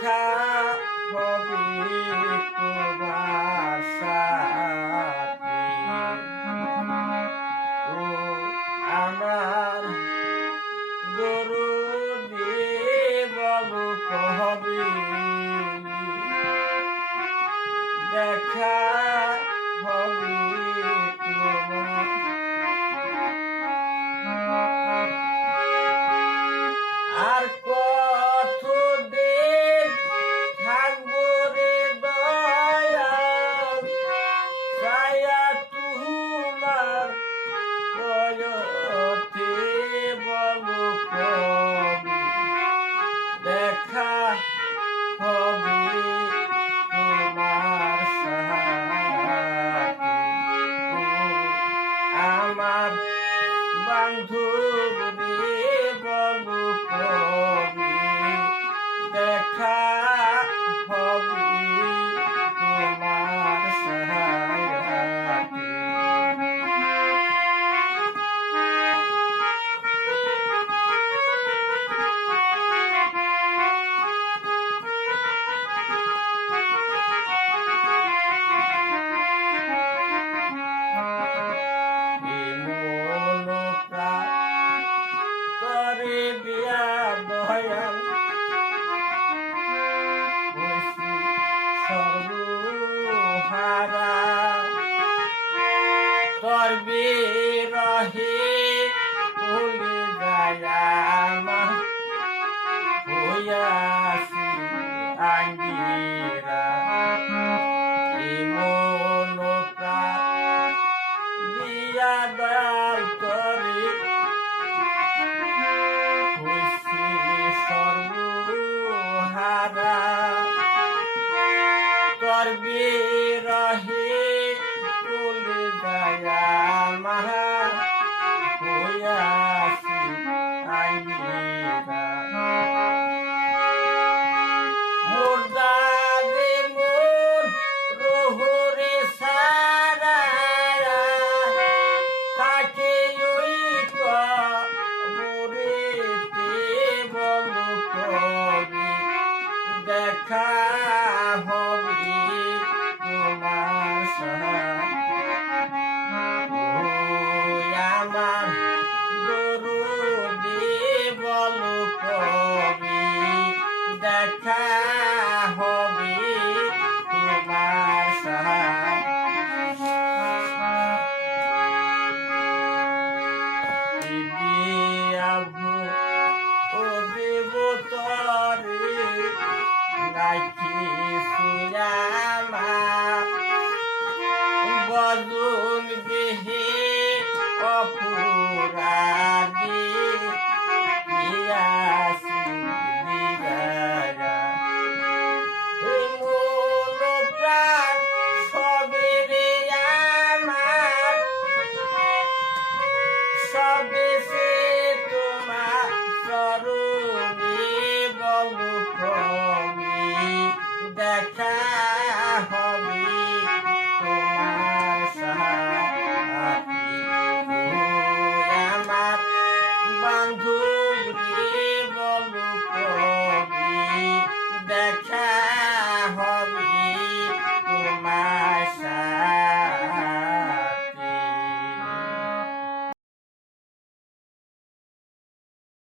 দেখা হবে তোমার সাথে ও আমার দরদে বলো কবে দেখা হবে তোমার আর কত দিন থাকবো রে দয়াল ছায়া তোমার কয়তে বলো কবে দেখা হবে তোমার সাথে ও আমার বান্ধব রে বলো কবে দেখা হবে তোমার সাথে করে বিয়া দয়াল হইছি সর্বহারা তোর বিরহে ভুলে যায় আমার হইয়াছি আঙ্গিরা এই মন প্রাণ দিয়া দয়াল করে হইছি সর্বহারা তোর বিরহে ভুলে যায় আমার হইয়াছি আঙ্গিরা মোরদারে মোর রোহরে সারা কাকে ওই মোরেতে বলো কবি দেখা হবে তোমার আমার দরদে বলো কবি দেখা হবে তোমার সাথে ও দেবতরে নাকি সুয়ামা বদন বেহে অপুরাদি ইয়াসি দিগারা এই মন প্রাণ সবেরে আমার সবে সে তোমার চরণে বলো কবি দেখা হবে তোমার সাথে ও আমার বান্ধব রে বলো কবি দেখা